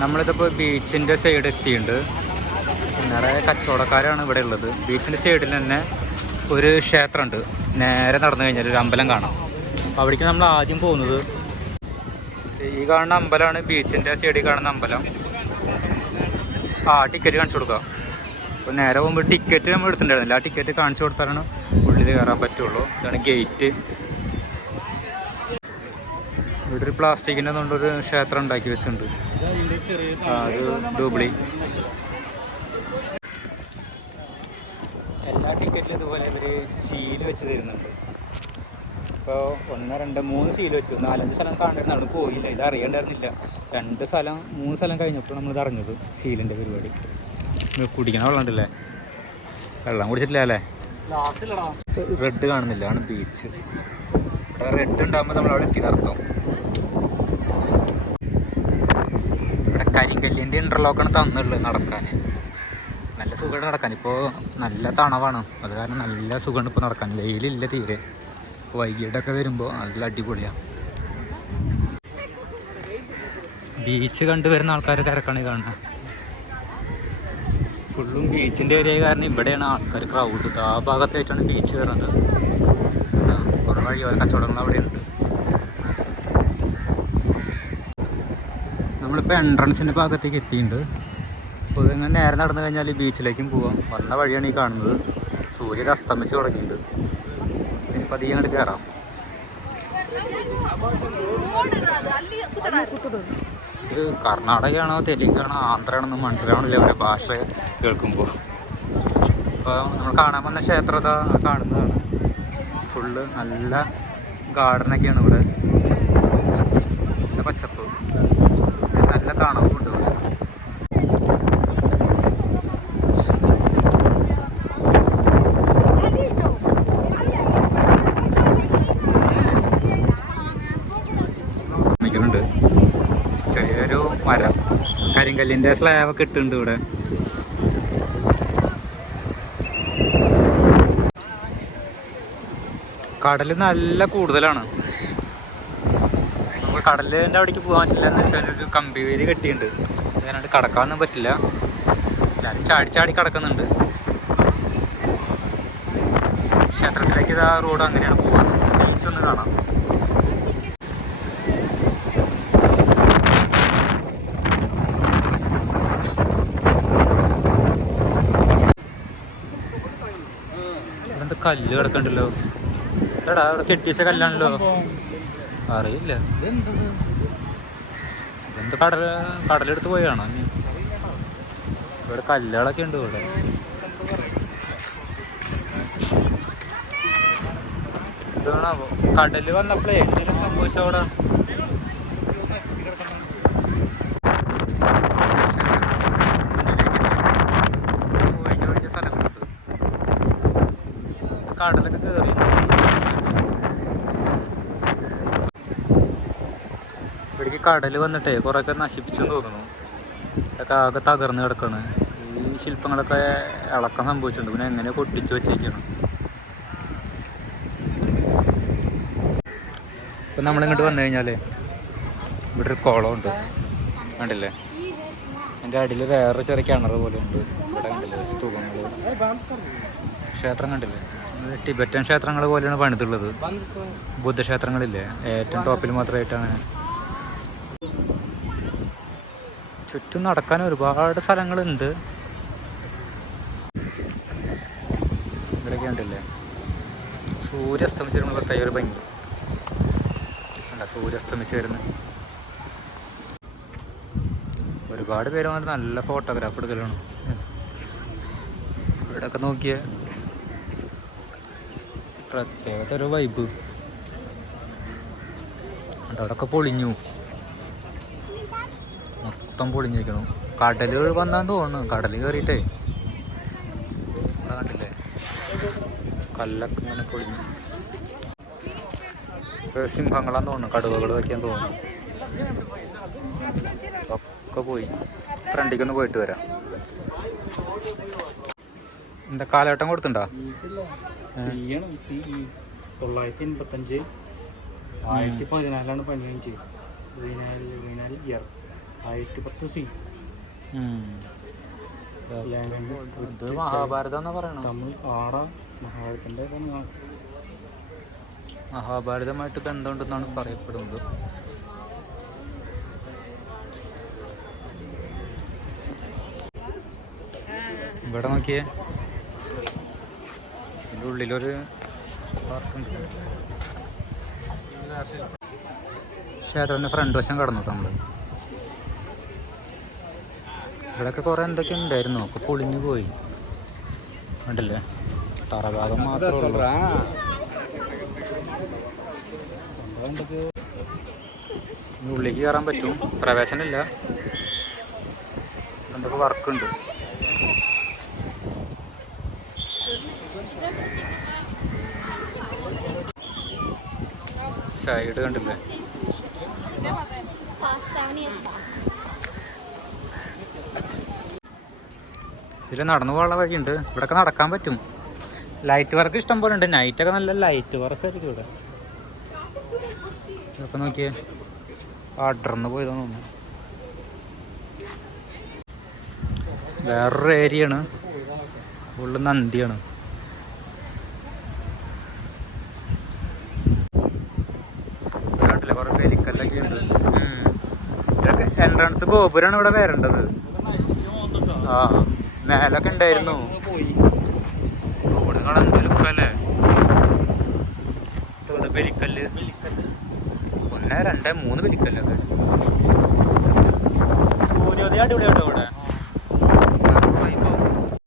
നമ്മളിതിപ്പോൾ ബീച്ചിൻ്റെ സൈഡ് എത്തിയിട്ടുണ്ട്. നിറയെ കച്ചവടക്കാരാണ് ഇവിടെ ഉള്ളത്. ബീച്ചിൻ്റെ സൈഡിൽ തന്നെ ഒരു ക്ഷേത്രമുണ്ട്. നേരെ നടന്നു കഴിഞ്ഞാൽ ഒരു അമ്പലം കാണാം. അപ്പോൾ അവിടേക്ക് നമ്മൾ ആദ്യം പോകുന്നത് ഈ കാണുന്ന അമ്പലമാണ്. ബീച്ചിൻ്റെ സൈഡിൽ കാണുന്ന അമ്പലം. ടിക്കറ്റ് കാണിച്ചു കൊടുക്കാം. അപ്പോൾ നേരെ പോകുമ്പോൾ ടിക്കറ്റ് നമ്മൾ എടുത്തിട്ടുണ്ടായിരുന്നില്ല. ആ ടിക്കറ്റ് കാണിച്ചു കൊടുത്താലാണ് ഉള്ളിൽ കയറാൻ പറ്റുള്ളൂ. ഇതാണ് ഗേറ്റ്. ഇവിടെ ഒരു പ്ലാസ്റ്റിക്കിൻ്റെ കൊണ്ടൊരു ക്ഷേത്രം ഉണ്ടാക്കി വെച്ചിട്ടുണ്ട്. ഒരു ഡൂബ്ലി. എല്ലാ ടിക്കറ്റിലും ഇതുപോലെ ഇവർ സീല് വെച്ച് തരുന്നുണ്ട്. ഇപ്പോൾ 1, 2, 3 സീല് വെച്ചു. 4-5 സ്ഥലം കാണേണ്ടത് അവിടെ പോയില്ല. ഇത് അറിയണ്ടായിരുന്നില്ല. 2 സ്ഥലം 3 സ്ഥലം കഴിഞ്ഞപ്പോൾ നമ്മളിത് അറിഞ്ഞത് സീലിൻ്റെ പരിപാടി. കുടിക്കണ വെള്ളം ഉണ്ടല്ലേ? വെള്ളം കുടിച്ചിട്ടില്ല അല്ലേ? റെഡ് കാണുന്നില്ല. ആണ് ബീച്ച്. റെഡ് ഉണ്ടാകുമ്പോൾ നമ്മൾ അവിടെ എത്തിയത് അർത്ഥം. ഇവിടെ കരിങ്കല്ലിൻ്റെ ഇൻ്റർലോക്കാണ് തന്നുള്ളത് നടക്കാൻ. നല്ല സുഖമായിട്ട് നടക്കാൻ. ഇപ്പോൾ നല്ല തണവാണ്. അത് കാരണം നല്ല സുഖമാണ് ഇപ്പോൾ നടക്കാൻ. വെയിലില്ല തീരെ. വൈകിട്ടൊക്കെ വരുമ്പോൾ നല്ല അടിപൊളിയാണ്. ബീച്ച് കണ്ടുവരുന്ന ആൾക്കാർ തിരക്കാണ് ഈ കാണുന്നത്. ഫുള്ളും ബീച്ചിൻ്റെ ഏരിയ കാരണം ഇവിടെയാണ് ആൾക്കാർ ക്രൗഡ്. ആ ഭാഗത്തായിട്ടാണ് ബീച്ച് വരുന്നത്. കുറേ വഴിയോര കച്ചവടങ്ങൾ അവിടെയുണ്ട്. നമ്മളിപ്പോൾ എൻട്രൻസിൻ്റെ ഭാഗത്തേക്ക് എത്തിയിട്ടുണ്ട്. അപ്പോൾ ഇങ്ങനെ നേരെ നടന്നു കഴിഞ്ഞാൽ ഈ ബീച്ചിലേക്കും പോവാം. വന്ന വഴിയാണ് ഈ കാണുന്നത്. സൂര്യൻ അസ്തമിച്ച് തുടങ്ങിയിട്ടുണ്ട്. ഇനിയിപ്പോൾ അധികം അങ്ങോട്ട് കയറാം. ഇത് കർണാടകയാണോ തെലുങ്കാണോ ആന്ധ്രയാണെന്ന് മനസ്സിലാവണില്ല അവരുടെ ഭാഷ കേൾക്കുമ്പോൾ. അപ്പോൾ നമ്മൾ കാണാൻ വന്ന ക്ഷേത്രത കാണുന്നതാണ്. ഫുള്ള് നല്ല ഗാർഡനൊക്കെയാണ് ഇവിടെ. നല്ല പച്ചപ്പ്, നല്ല തണവുണ്ട് ഇവിടെ. ചെറിയൊരു മരം, കരിങ്കല്ലിൻ്റെ സ്ലാബൊക്കെ ഇട്ടുണ്ട് ഇവിടെ. കടൽ നല്ല കൂടുതലാണ്. നമുക്ക് കടലിൻ്റെ അവിടേക്ക് പോകാൻ പറ്റില്ല എന്ന് വെച്ചാൽ ഒരു കമ്പി വേലി കെട്ടിയിട്ടുണ്ട്. അതിനായിട്ട് കടക്കാനൊന്നും പറ്റില്ല. എല്ലാവരും ചാടി ചാടി കിടക്കുന്നുണ്ട്. ക്ഷേത്രത്തിലേക്ക് ഇതാ റോഡ് അങ്ങനെയാണ് പോകാൻ. ബീച്ചൊന്ന് കാണാം. ഇവിടെന്താ കല്ല് കിടക്കണ്ടല്ലോ? എടാ അവിടെ കെട്ടിച്ച കല്ലാണല്ലോ. അറിയില്ല ഇതെന്ത് കടലെടുത്ത് പോയാണോ? ഇവിടെ കല്ലുകളൊക്കെ ഉണ്ട്. ഇവിടെ ഇതാണോ കടല് വന്നപ്പോഴേ എന്തെങ്കിലും സംഭവിച്ച അവിടെ? കടലൊക്കെ കയറി. ഇവിടേക്ക് കടൽ വന്നിട്ടേ കുറേയൊക്കെ നശിപ്പിച്ചെന്ന് തോന്നുന്നു. ഇതൊക്കെ ആകെ തകർന്ന് കിടക്കാണ്. ഈ ശില്പങ്ങളൊക്കെ ഇളക്കം സംഭവിച്ചിട്ടുണ്ട്. പിന്നെ എങ്ങനെ പൊട്ടിച്ച് വെച്ചേക്കാണ്. ഇപ്പം നമ്മളിങ്ങോട്ട് വന്നു കഴിഞ്ഞാൽ ഇവിടെ ഒരു കുളമുണ്ട്. കണ്ടില്ലേ? അതിൻ്റെ അടിയിൽ വേറെ ചെറിയ കിണർ പോലെ ഉണ്ട്. ഇവിടെ കണ്ടില്ലേ സ്തൂപങ്ങൾ, ക്ഷേത്രം കണ്ടില്ലേ? ടിബറ്റൻ ക്ഷേത്രങ്ങൾ പോലെയാണ് പണിതുള്ളത്. ബുദ്ധക്ഷേത്രങ്ങളില്ലേ ഏറ്റവും ടോപ്പിൽ മാത്രമായിട്ടാണ്. ചുറ്റും നടക്കാൻ ഒരുപാട് സ്ഥലങ്ങളുണ്ട്. ഇവിടെയൊക്കെ ഉണ്ടല്ലേ സൂര്യസ്തമിച്ച് വരുമ്പോൾ പ്രത്യേക ഒരു ഭംഗി അല്ല. സൂര്യസ്തമിച്ച് വരുന്നത് ഒരുപാട് പേര് വന്നിട്ട് നല്ല ഫോട്ടോഗ്രാഫ് എടുക്കലാണ്. ഇവിടെയൊക്കെ നോക്കിയ പ്രത്യേകത ഒരു വൈബ്. അവിടെയൊക്കെ പൊളിഞ്ഞു, മൊത്തം പൊളിഞ്ഞിരിക്കണം. കടൽ വന്നാന്ന് തോന്നുന്നു. കടൽ കയറിയിട്ടേ അവിടെ കണ്ടില്ലേ കല്ലൊക്കെ ഇങ്ങനെ പൊളിഞ്ഞു. സിംഹങ്ങളാന്ന് തോന്നുന്നു, കടുവകൾ വയ്ക്കാൻ തോന്നുന്നു. ഒക്കെ പോയി. ഫ്രണ്ടിക്കൊന്ന് പോയിട്ട് വരാം. എന്താ കാലഘട്ടം കൊടുത്തിട്ടുണ്ടോ? 985 2014 പണിയാൻ ചെയ്തു. ഇയർ 1010 ഇത് മഹാഭാരതം എന്നാ പറയണത്. തമിഴ് ആട മഹാഭാരതത്തിൻ്റെ മഹാഭാരതമായിട്ട് ബന്ധമുണ്ടെന്നാണ് പറയപ്പെടുന്നത്. ഇവിടെ നോക്കിയേ, ഇതിൻ്റെ ഉള്ളിലൊരു പാർക്കുണ്ട്. ക്ഷേത്രത്തിൻ്റെ ഫ്രണ്ട് വശം കടന്നു നമ്മൾ. ഇവിടെയൊക്കെ കുറേ എന്തൊക്കെ ഉണ്ടായിരുന്നു, ഒക്കെ പൊളിഞ്ഞു പോയി. കണ്ടില്ലേ, തറഭാഗം മാത്രമേ ഉള്ളൂ. ഉള്ളിലേക്ക് കയറാൻ പറ്റും, പ്രവേശനമില്ല. എന്തൊക്കെ വർക്കുണ്ട്. സൈഡ് കണ്ടില്ലേ, ഇതിൽ നടന്നു പോകാനുള്ള വഴിയുണ്ട്. ഇവിടെയൊക്കെ നടക്കാൻ പറ്റും. ലൈറ്റ് വർക്ക് ഇഷ്ടം പോലെ ഉണ്ട്. നൈറ്റൊക്കെ നല്ല ലൈറ്റ് വർക്ക് ആയിരിക്കും ഇവിടെ. ഇതൊക്കെ നോക്കിയേ, അടർന്ന് പോയതാന്ന് തോന്നുന്നു. വേറൊരു ഏരിയയാണ്, ഫുള്ള് നന്ദിയാണ്. കണ്ടില്ലേ, കുറേ ബലിക്കല്ലൊക്കെ ഉണ്ട്. ഇതൊക്കെ എൻട്രൻസ് ഗോപുരമാണ് ഇവിടെ വരേണ്ടത്. ആ, മേലൊക്കെ ഉണ്ടായിരുന്നു. റോഡുകൾ എന്ത് ലുക്കല്ലേ. ബലിക്കല്ല് 1 2 3 ബലിക്കല്ലൊക്കെ. സൂര്യോദയം അടിപൊളിയാട്ടോ ഇവിടെ.